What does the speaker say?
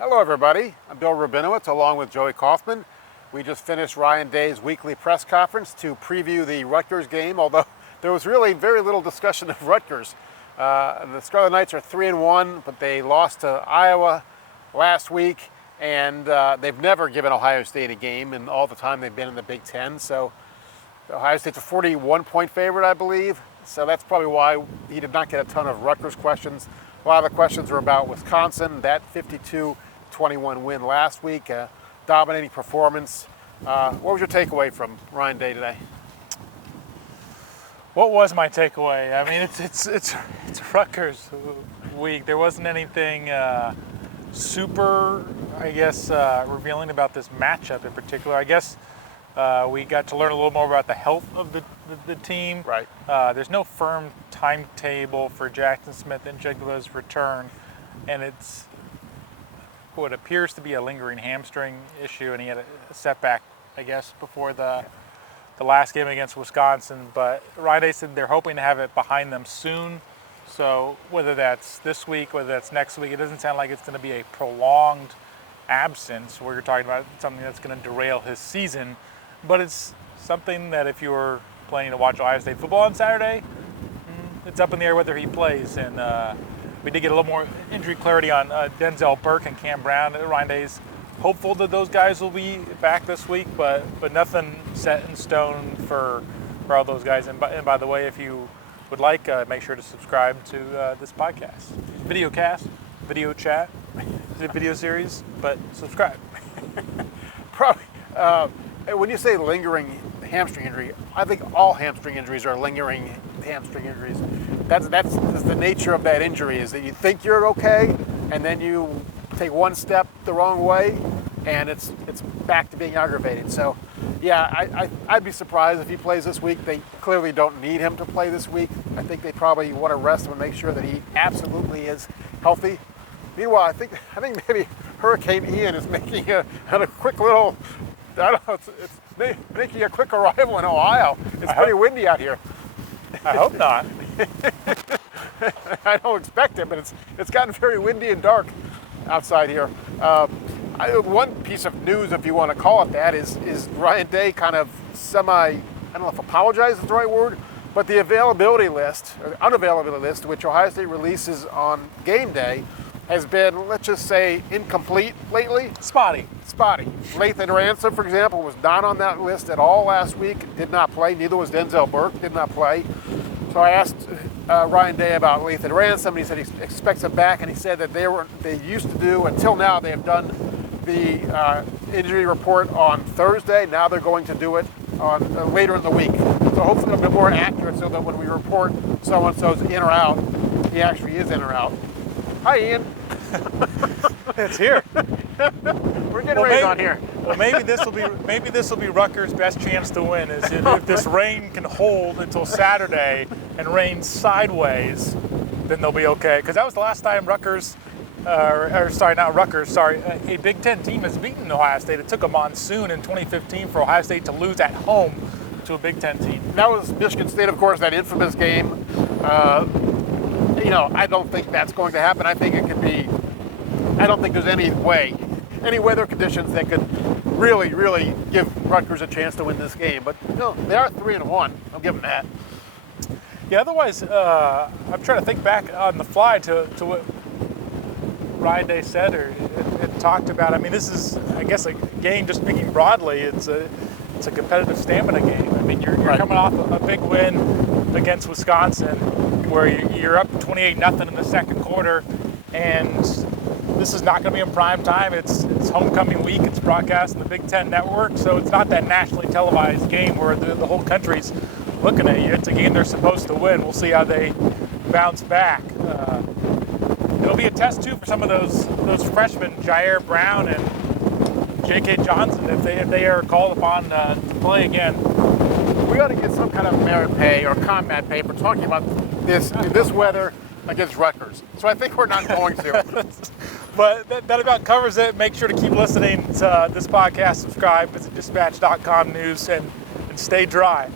Hello everybody, I'm Bill Rabinowitz along with Joey Kaufman. We just finished Ryan Day's weekly press conference to preview the Rutgers game, although there was really very little discussion of Rutgers. The Scarlet Knights are 3-1, but they lost to Iowa last week, and they've never given Ohio State a game in all the time they've been in the Big Ten. So Ohio State's a 41-point favorite, I believe. So that's probably why he did not get a ton of Rutgers questions. A lot of the questions were about Wisconsin, that 52-21 win last week, dominating performance. What was your takeaway from Ryan Day today? What was my takeaway? I mean, it's Rutgers week. There wasn't anything super, I guess, revealing about this matchup in particular. I guess we got to learn a little more about the health of the team. Right. There's no firm timetable for Jackson Smith and Jigla's return, and it's what appears to be a lingering hamstring issue, and he had a setback, I guess, before the last game against Wisconsin. But Ryan Day said they're hoping to have it behind them soon. So whether that's this week, whether that's next week, it doesn't sound like it's going to be a prolonged absence where you're talking about something that's going to derail his season. But it's something that if you're planning to watch Ohio State football on Saturday, it's up in the air whether he plays. And we did get a little more injury clarity on Denzel Burke and Cam Brown. Ryan Day's hopeful that those guys will be back this week, but nothing set in stone for all those guys. And by the way, if you would like, make sure to subscribe to this podcast. Video cast, video chat, video series, but subscribe. Probably. When you say lingering hamstring injury, I think all hamstring injuries are lingering hamstring injuries. That's the nature of that injury, is that you think you're okay, and then you take one step the wrong way, and it's back to being aggravated. So, yeah, I'd be surprised if he plays this week. They clearly don't need him to play this week. I think they probably want to rest him and make sure that he absolutely is healthy. Meanwhile, I think maybe Hurricane Ian is making a quick little, I don't know, it's making a quick arrival in Ohio. It's pretty windy out here. I hope not. I don't expect it, but it's gotten very windy and dark outside here. One piece of news, if you want to call it that, is Ryan Day kind of I don't know if apologize is the right word, but the availability list, or unavailability list, which Ohio State releases on game day, has been, let's just say, incomplete lately. Spotty. Lathan Ransom, for example, was not on that list at all last week, did not play. Neither was Denzel Burke, did not play. So I asked Ryan Day about Lathan Ransom, and he said he expects him back, and he said that they used to do, until now, they have done the injury report on Thursday. Now they're going to do it on later in the week. So hopefully it'll be more accurate, so that when we report so-and-so's in or out, he actually is in or out. Hi, Ian. It's here. We're getting rained on here. Well, maybe this will be Rutgers' best chance to win. Is if this rain can hold until Saturday and rain sideways, then they'll be okay. Because that was the last time a Big Ten team has beaten Ohio State. It took a monsoon in 2015 for Ohio State to lose at home to a Big Ten team. That was Michigan State, of course, that infamous game. I don't think that's going to happen. I think it could be. I don't think there's any weather conditions that could really give Rutgers a chance to win this game. But no, they are 3-1. I'll give them that. Yeah. Otherwise, I'm trying to think back on the fly to what Ryan Day said or talked about. I mean, this is, I guess, a game. Just speaking broadly, it's a competitive stamina game. I mean, you're coming off a big win against Wisconsin, where you're up 28-0 in the second quarter, and this is not going to be in prime time. It's homecoming week. It's broadcast on the Big Ten Network, so it's not that nationally televised game where the whole country's looking at you. It's a game they're supposed to win. We'll see how they bounce back. It'll be a test too for some of those freshmen, Jair Brown and J.K. Johnson, if they are called upon to play again. We ought to get some kind of merit pay or combat pay for talking about this weather against Rutgers. So I think we're not going to. But that about covers it. Make sure to keep listening to this podcast. Subscribe. Visit dispatch.com news and stay dry.